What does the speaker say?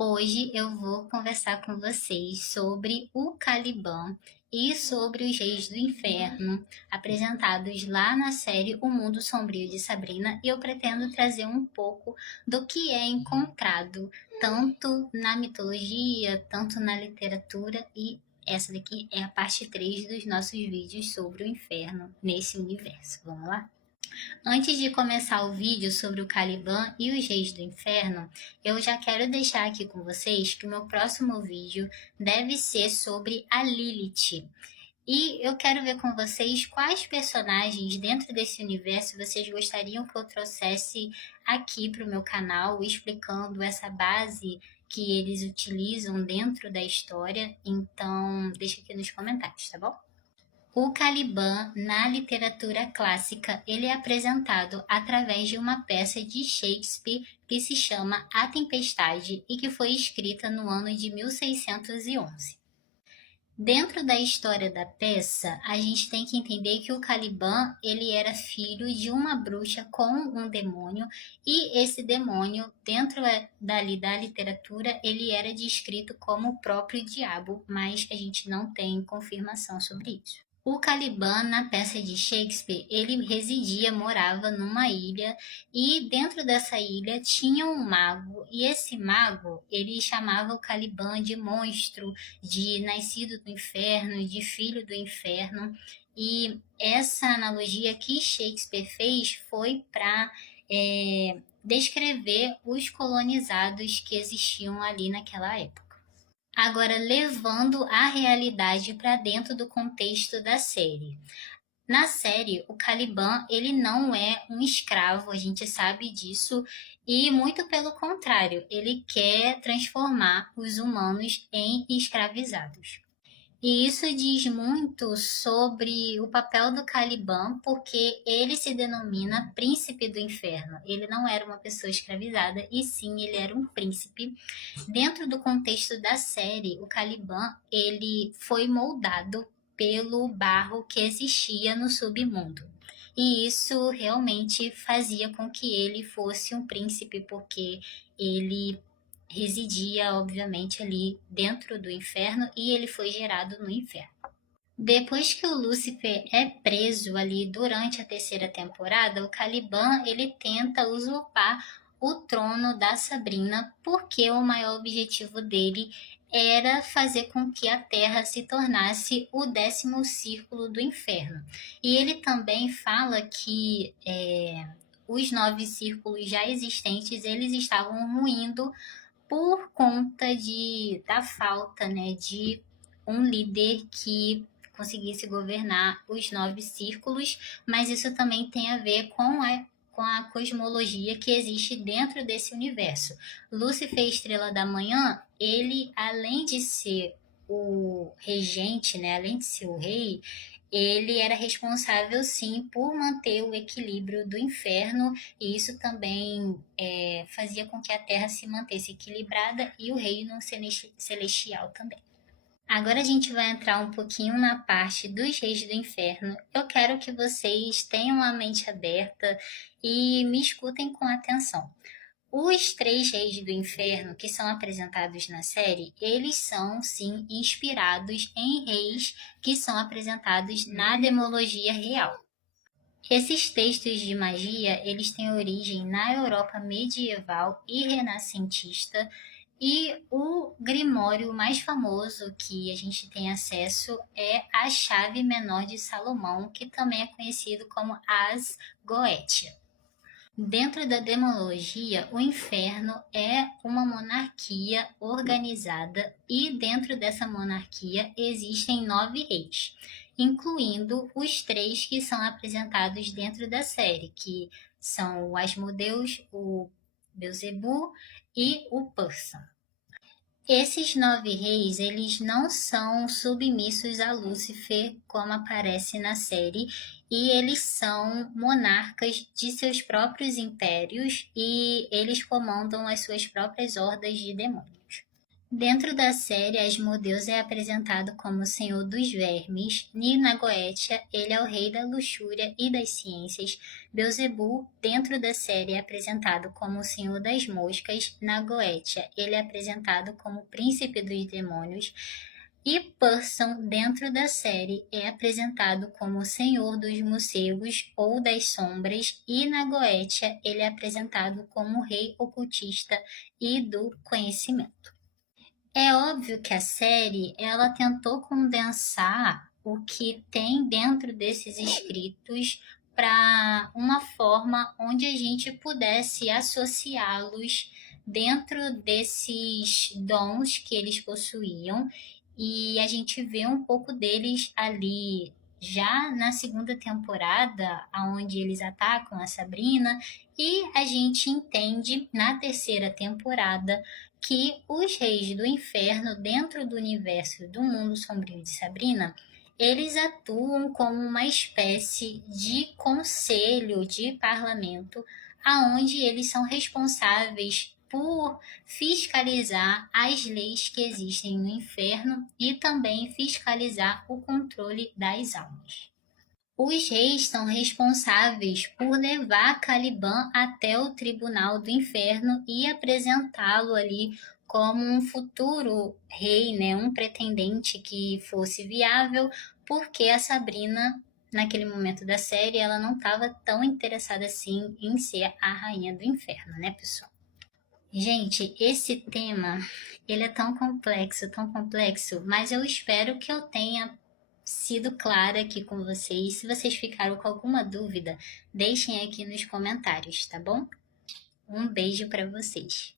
Hoje eu vou conversar com vocês sobre o Caliban e sobre os Reis do Inferno, apresentados lá na série O Mundo Sombrio de Sabrina, e eu pretendo trazer um pouco do que é encontrado tanto na mitologia, tanto na literatura, e essa daqui é a parte 3 dos nossos vídeos sobre o inferno nesse universo. Vamos lá? Antes de começar o vídeo sobre o Caliban e os Reis do Inferno, eu já quero deixar aqui com vocês que o meu próximo vídeo deve ser sobre a Lilith. E eu quero ver com vocês quais personagens dentro desse universo vocês gostariam que eu trouxesse aqui para o meu canal, explicando essa base que eles utilizam dentro da história. Então, deixa aqui nos comentários, tá bom? O Caliban, na literatura clássica, ele é apresentado através de uma peça de Shakespeare que se chama A Tempestade e que foi escrita no ano de 1611. Dentro da história da peça, a gente tem que entender que o Caliban, ele era filho de uma bruxa com um demônio, e esse demônio, dentro da literatura, ele era descrito como o próprio diabo, mas a gente não tem confirmação sobre isso. O Caliban, na peça de Shakespeare, ele residia, morava numa ilha, e dentro dessa ilha tinha um mago, e esse mago, ele chamava o Caliban de monstro, de nascido do inferno, de filho do inferno, e essa analogia que Shakespeare fez foi para descrever os colonizados que existiam ali naquela época. Agora, levando a realidade para dentro do contexto da série. Na série, o Caliban, ele não é um escravo, a gente sabe disso, e muito pelo contrário, ele quer transformar os humanos em escravizados. E isso diz muito sobre o papel do Caliban, porque ele se denomina príncipe do inferno. Ele não era uma pessoa escravizada, e sim, ele era um príncipe. Dentro do contexto da série, o Caliban, ele foi moldado pelo barro que existia no submundo. E isso realmente fazia com que ele fosse um príncipe, porque ele residia, obviamente, ali dentro do inferno, e ele foi gerado no inferno. Depois que o Lúcifer é preso ali durante a terceira temporada, o Caliban, ele tenta usurpar o trono da Sabrina, porque o maior objetivo dele era fazer com que a Terra se tornasse o 10º círculo do inferno. E ele também fala que os 9 círculos já existentes, eles estavam ruindo por conta da falta, né, de um líder que conseguisse governar os 9 círculos, mas isso também tem a ver com a cosmologia que existe dentro desse universo. Lúcifer, Estrela da Manhã, ele, além de ser o regente, né, além de ser o rei, ele era responsável, sim, por manter o equilíbrio do inferno, e isso também fazia com que a Terra se mantesse equilibrada e o reino celestial também. Agora a gente vai entrar um pouquinho na parte dos reis do inferno. Eu quero que vocês tenham a mente aberta e me escutem com atenção. Os 3 reis do inferno que são apresentados na série, eles são, sim, inspirados em reis que são apresentados na demologia real. Esses textos de magia, eles têm origem na Europa medieval e renascentista, e o grimório mais famoso que a gente tem acesso é a Chave Menor de Salomão, que também é conhecido como As Goetia. Dentro da demologia, o inferno é uma monarquia organizada, e dentro dessa monarquia existem 9 reis, incluindo os 3 que são apresentados dentro da série, que são o Asmodeus, o Beelzebub e o Person. Esses 9 reis, eles não são submissos a Lúcifer, como aparece na série, e eles são monarcas de seus próprios impérios, e eles comandam as suas próprias hordas de demônios. Dentro da série, Asmodeus é apresentado como o Senhor dos Vermes, Nina-Goetia, ele é o rei da luxúria e das ciências, Beelzebub, dentro da série, é apresentado como o Senhor das Moscas, Nagoetia, ele é apresentado como o príncipe dos demônios, e Person, dentro da série, é apresentado como o Senhor dos Morcegos ou das Sombras, e Nagoetia, ele é apresentado como o rei ocultista e do conhecimento. É óbvio que a série, ela tentou condensar o que tem dentro desses escritos para uma forma onde a gente pudesse associá-los dentro desses dons que eles possuíam, e a gente vê um pouco deles ali já na segunda temporada, onde eles atacam a Sabrina, e a gente entende na terceira temporada que os reis do inferno, dentro do universo do mundo sombrio de Sabrina, eles atuam como uma espécie de conselho, de parlamento, aonde eles são responsáveis por fiscalizar as leis que existem no inferno e também fiscalizar o controle das almas. Os reis são responsáveis por levar Caliban até o tribunal do inferno e apresentá-lo ali como um futuro rei, né, um pretendente que fosse viável, porque a Sabrina, naquele momento da série, ela não estava tão interessada assim em ser a rainha do inferno, né, pessoal? Gente, esse tema, ele é tão complexo, mas eu espero que eu tenha sido clara aqui com vocês. Se vocês ficaram com alguma dúvida, deixem aqui nos comentários, tá bom? Um beijo para vocês.